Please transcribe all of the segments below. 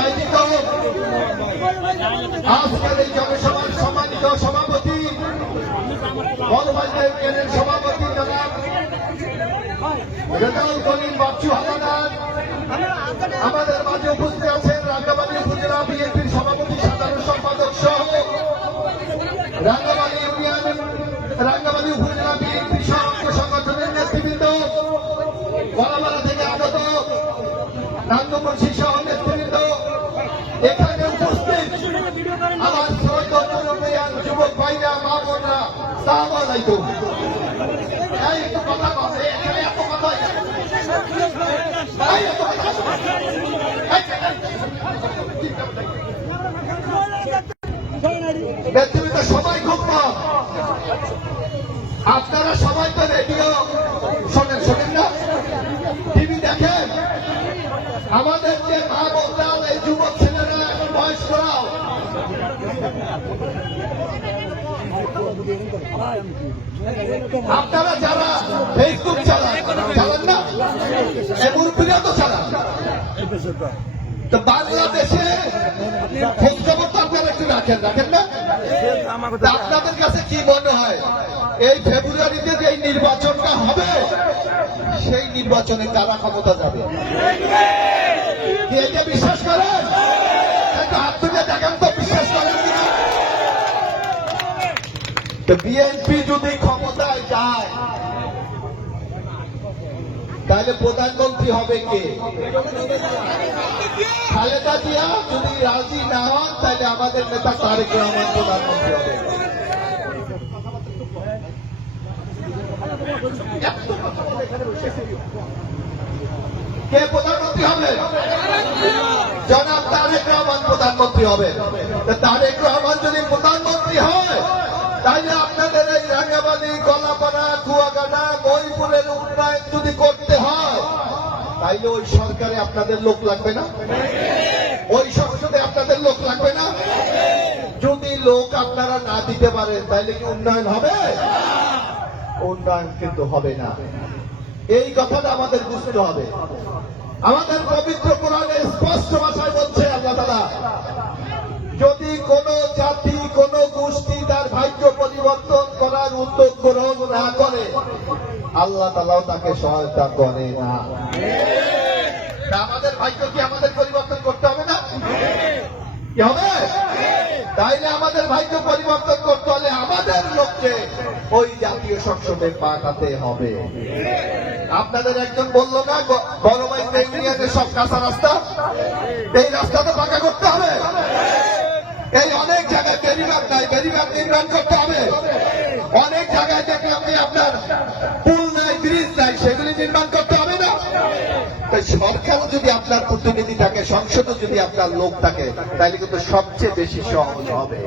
আয়োজিত আজকের এই জনসভার সম্মানিত সভাপতি কেন্দ্রের সভাপতি জনাব রেজাউল করিম বাচ্চু হালাদার। আমাদের মাঝে উপস্থিত আছেন রাঙ্গামাটি উপজেলা বিএনপির সভাপতি, সাধারণ সম্পাদক সহ রাঙ্গামাটি ইউনিয়ন, রাঙ্গামাটি উপজেলা বিএনপি সহ সংগঠনের নেতৃবৃন্দ বড়মালা থেকে আগত রাঙ্গমসি সহ নেতৃবৃন্দ। এখানে উপস্থিত আমার শ্রদ্ধ মুরব্বিয়ান যুবক ভাইরা মা বোনরা সালাম আলাইকুম নেতৃবৃন্দ সবাই খুব আপনারা সবাই তো রেডিও শোনেন শোনেন না টিভি দেখেন আমাদের যে মা বোনরা এই যুবক আপনারা যারা ফেসবুক চালান না? তো বাংলাদেশে খোঁজ খবর তো আপনারা একটু রাখেন রাখেন না? আপনাদের কাছে কি মনে হয়? এই ফেব্রুয়ারিতে যে নির্বাচনটা হবে, সেই নির্বাচনে কারা ক্ষমতা যাবে? এটা বিশ্বাস করেন? বিএনপি যদি ক্ষমতায় যায়, তাহলে প্রধানমন্ত্রী হবে কে? খালেদা জিয়া যদি রাজি না হন, তাহলে আমাদের নেতা তারেক রহমান প্রধানমন্ত্রী হবে। কে প্রধানমন্ত্রী হবে? জনাব তারেক রহমান প্রধানমন্ত্রী হবে। তারেক রহমান যদি প্রধানমন্ত্রী হয় তাহলে আপনাদের এই রাঙ্গাবালি কলাপাড়া কুয়াকাটা, মহিপুরের উন্নয়ন যদি করতে হয়, তাইলে ওই সরকারে আপনাদের লোক লাগবে না? ওই সংসদে আপনাদের লোক লাগবে না? যদি লোক আপনারা না দিতে পারেন, তাইলে কি উন্নয়ন হবে? উন্নয়ন কিন্তু হবে না। এই কথাটা আমাদের বুঝতে হবে। আমাদের পবিত্র কোরআনে স্পষ্ট ভাষায় বলছে আল্লাহ যদি কোন জাতি, কোন গোষ্ঠী তার ভাগ্য পরিবর্তন করার উদ্যোগ গ্রহণ না করে, আল্লাহ তালাও তাকে সহায়তা করে না। আমাদের ভাগ্য কি আমাদের পরিবর্তন করতে হবে না? কি হবে? তাইলে আমাদের ভাগ্য পরিবর্তন করতে হলে আমাদের লোককে ওই জাতীয় সংসদে পাঠাতে হবে। আপনাদের একজন বলল না বড় ভাই সব কাঁচা রাস্তা? এই রাস্তা তো পাকা করতে হবে। এই অনেক জায়গায় বেরিবাদ নাই, বেরিবাদ নির্মাণ করতে হবে। অনেক জায়গায় দেখলাম যে আপনার পুল নাই ব্রিজ নাই, সেগুলি নির্মাণ করতে হবে না। সরকারও যদি আপনার প্রতিনিধি থাকে, সংসদে যদি আপনার লোক থাকে, তাহলে কিন্তু সবচেয়ে বেশি সহজ হবে।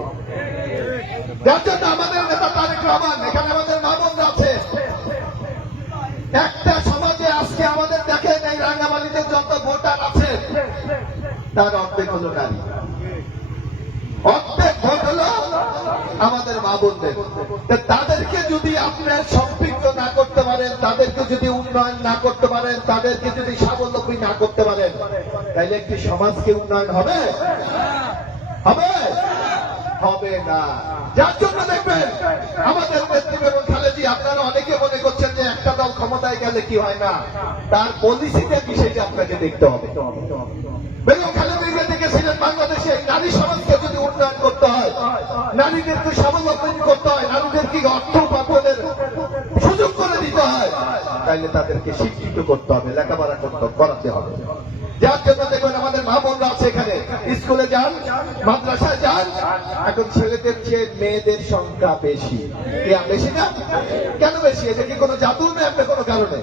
আমাদের নেতা তারেক রহমান, এখানে আমাদের মামুন আছে। একটা সমাজে আজকে আমাদের দেখেন এই রাঙ্গামালিতে যত ভোটার আছে, তার অর্ধেক হলো নারী। মা তাদেরকে যদি আপনার সম্পৃক্ত না করতে পারেন, তাদেরকে যদি উন্নয়ন না করতে পারেন, তাদেরকে যদি স্বাবলম্বী না করতে পারেন তাহলে একটি সমাজকে উন্নয়ন হবে? হবে। হবে না। যার জন্য দেখবেন, আমাদের নেত্রী বেগম খালেদি আপনারা অনেকে মনে করছেন যে একটা দল ক্ষমতায় গেলে কি হয় না? তার পলিসিটা কি সেটা আপনাকে দেখতে হবে। বাংলাদেশে, নারী সমাজকে যদি উন্নয়ন করতে হয় নারীদেরকে স্বাবলম্বী করতে হয় অর্থ সুযোগ করে দিতে হয়? তাইলে তাদেরকে শিক্ষিত করতে হবে, লেখাপড়া করতে করাতে হবে। যার জন্য দেখবেন মা বোনরা আছে এখানে। স্কুলে যান, মাদ্রাসায় যান। এখন ছেলেদের চেয়ে মেয়েদের সংখ্যা বেশি। বেশি না? কেন বেশি? এটা কি কোনো জাদু নেই? আপনার কোনো কারণে?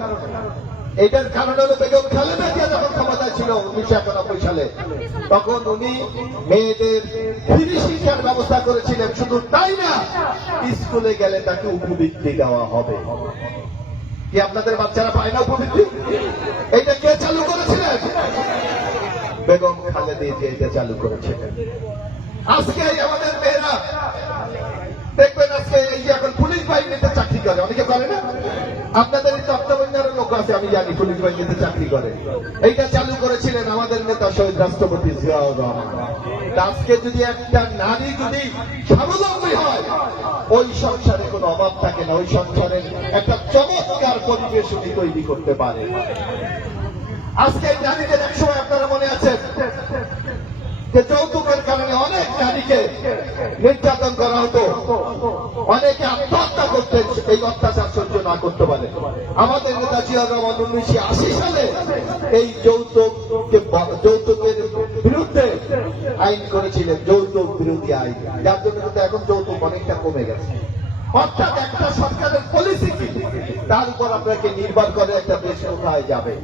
এটার কারণ হলো বেগম খালেদা জিয়া যখন ক্ষমতায় ছিল উনিশশো একানব্বই সালে, তখন উনি মেয়েদের ফ্রি শিক্ষার ব্যবস্থা করেছিলেন। শুধু তাই না, স্কুলে গেলে তাকে উপবৃত্তি দেওয়া হবে। কি আপনাদের বাচ্চারা পায় না উপবৃত্তি? এইটা কে চালু করেছিলেন? বেগম খালেদা জিয়া এটা চালু করেছিলেন আজকে আমাদের মেয়েরা, দেখবেন আজকে এই যে এখন পুলিশ বাহিনীতে চাকরি করে, অনেকে করে না? আপনাদের তত্ত্বাবধানের লোক আছে, আমি জানি পুলিশ বাহিনীতে চাকরি করে। এইটা চালু করেছিলেন আমাদের নেতা শহীদ রাষ্ট্রপতি জিয়াউর রহমান। আজকে যদি একটা নারী যদি স্বাবলম্বী হয়, ওই সংসারে কোনো অভাব থাকে না, ওই সংসারের একটা চমৎকার পরিবেশ উনি তৈরি করতে পারে। আজকে নারীদের এক সময় আপনারা মনে আছেন যে যৌতুকের কারণে অনেক নারীকে নির্যাতন করা হতো। অনেকে আত্মহত্যা করতেন এই অত্যাচার সহ্য না করতে পারে। আমাদের নেতা জিয়া রহমান উনিশশো আশি সালে এই যৌতুককে যৌতুকের বিরুদ্ধে আইন করেছিলেন, যৌতুক বিরোধী আইন। যার জন্য কিন্তু এখন যৌতুক অনেকটা কমে গেছে। অর্থাৎ একটা সরকারের পলিসি কি? তার উপর আপনাকে নির্ভর করে একটা দেশ কোথায় যাবে।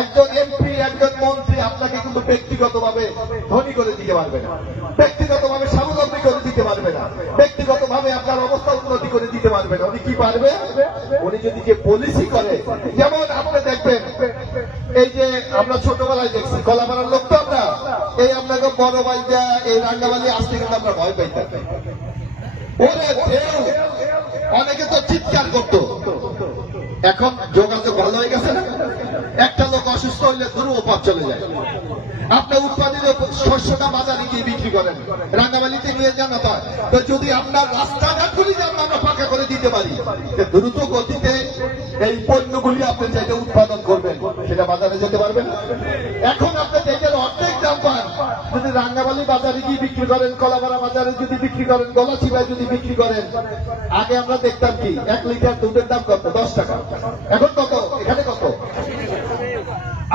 একজন এমপি, একজন মন্ত্রী আপনাকে কিন্তু ব্যক্তিগতভাবে ধনী করে দিতে পারবে না। ব্যক্তিগতভাবে স্বাবলম্বী করে দিতে পারবে না। ব্যক্তিগতভাবে আপনার অবস্থা উন্নতি করে দিতে পারবে না। উনি কি পারবে? উনি যদি যে পলিসি করে, যেমন আপনি দেখবেন, এই যে আমরা ছোটবেলায় দেখছি কলাপাড়ার লোক তো আমরা, এই আপনাকে বড় বাইজা এই রাঙ্গাবালি আসতে কিন্তু আমরা ভয় পাইতাম ওরে অনেকে তো চিৎকার করতো। এখন যোগাযোগ ভালো হয়ে গেছে না? হইলে ওপার চলে যায়। আপনি উৎপাদিত শস্যটা বাজারে গিয়ে বিক্রি করেন রাঙ্গামালিতে নিয়ে না তাই। তো যদি আপনার রাস্তাঘাটগুলি যেন আমরা ফাঁকা করে দিতে পারি দ্রুত গতিতে এই পণ্যগুলি আপনি যেটা উৎপাদন করবেন। সেটা বাজারে যেতে পারবেন এখন আপনি যেটার অর্ধেক দাম পান। যদি রাঙ্গামালি বাজারে গিয়ে বিক্রি করেন, কলাপাড়া বাজারে যদি বিক্রি করেন গলাচিপায় যদি বিক্রি করেন, আগে আমরা দেখতাম কি, এক লিটার দুধের দাম কত? দশ টাকা। এখন কত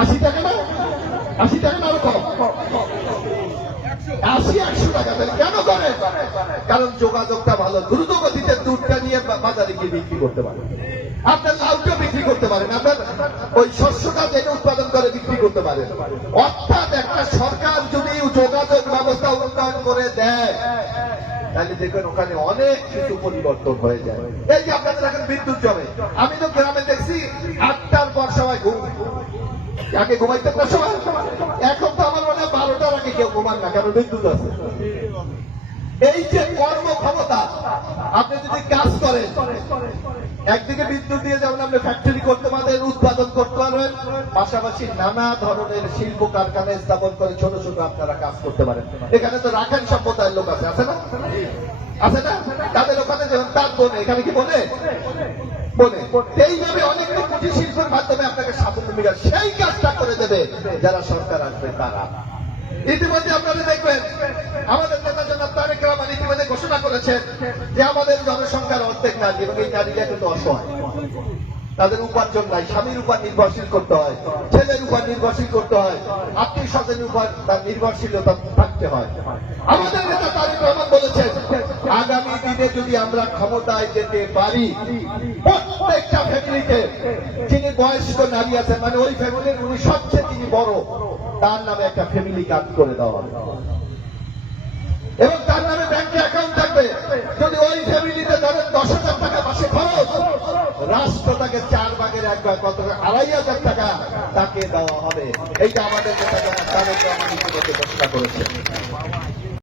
আশি টাকা না আশি টাকা না আরও কম আশি একশো টাকা তাহলে কেন করে কারণ যোগাযোগটা ভালো। দ্রুত গতিতে দুধটা নিয়ে বাজারে গিয়ে বিক্রি করতে পারেন আপনার লাউটা বিক্রি করতে পারেন। আপনার ওই শস্যটা যেটা উৎপাদন করে বিক্রি করতে পারেন। অর্থাৎ একটা সরকার যদি যোগাযোগ ব্যবস্থা উন্নয়ন করে দেয়, তাহলে দেখবেন ওখানে অনেক কিছু পরিবর্তন হয়ে যায়। এই যে আপনাদের এখন বিদ্যুৎ জমে। আমি তো গ্রামে দেখছি, আটটার পর সবাই ঘুম। আগে ঘুমাইতে সময় এখন তো আমার মনে হয় বারোটার আগে কেউ ঘুমান না, কারণ বিদ্যুৎ আছে। এই যে কর্মক্ষমতা, আপনি যদি কাজ করেন, একদিকে বিদ্যুৎ দিয়ে যেমন আপনি ফ্যাক্টরি করতে পারবেন, উৎপাদন করতে পারবেন, পাশাপাশি নানা ধরনের শিল্প কারখানা স্থাপন করে ছোট ছোট আপনারা কাজ করতে পারেন। এখানে তো রাখাইন সম্প্রদায়ের লোক আছে আছে না? আছে না? তাদের ওখানে যেমন তার বনে, এখানে কি বনে? বনে। এইভাবে অনেক কুটির শিল্পের মাধ্যমে আপনাকে স্বাবলম্বী করা- সেই কাজটা করে দেবে, যারা সরকার আসবে, তারা। ইতিমধ্যে আপনারা দেখবেন, আমাদের নেতা জনাব তারেক রহমান ইতিমধ্যে ঘোষণা করেছেন যে আমাদের জনসংখ্যার অর্ধেক নারী এবং এই নারীরা কিন্তু অসহায়। তাদের উপার্জন নাই, স্বামীর উপর নির্ভরশীল করতে হয়, ছেলের উপর নির্ভরশীল করতে হয়, আত্মীয় স্বজনের উপর তার নির্ভরশীলতা থাকতে হয়। আমাদের নেতা তারেক রহমান বলেছেন, আগামী দিনে যদি আমরা ক্ষমতায় যেতে পারি, প্রত্যেকটা ফ্যামিলিতে যিনি বয়স্ক নারী আছেন মানে ওই ফ্যামিলির উনি সবচেয়ে তিনি বড়। তার নামে একটা ফ্যামিলি কাজ করে দেওয়া হবে এবং তার নামে ব্যাংকে অ্যাকাউন্ট থাকবে। যদি ওই ফ্যামিলিতে ধরেন দশ হাজার টাকা মাসে খরচ রাষ্ট্র তাকে চার ভাগের এক ভাগ কত আড়াই হাজার টাকা তাকে দেওয়া হবে। এইটা আমাদের নেতা জনাব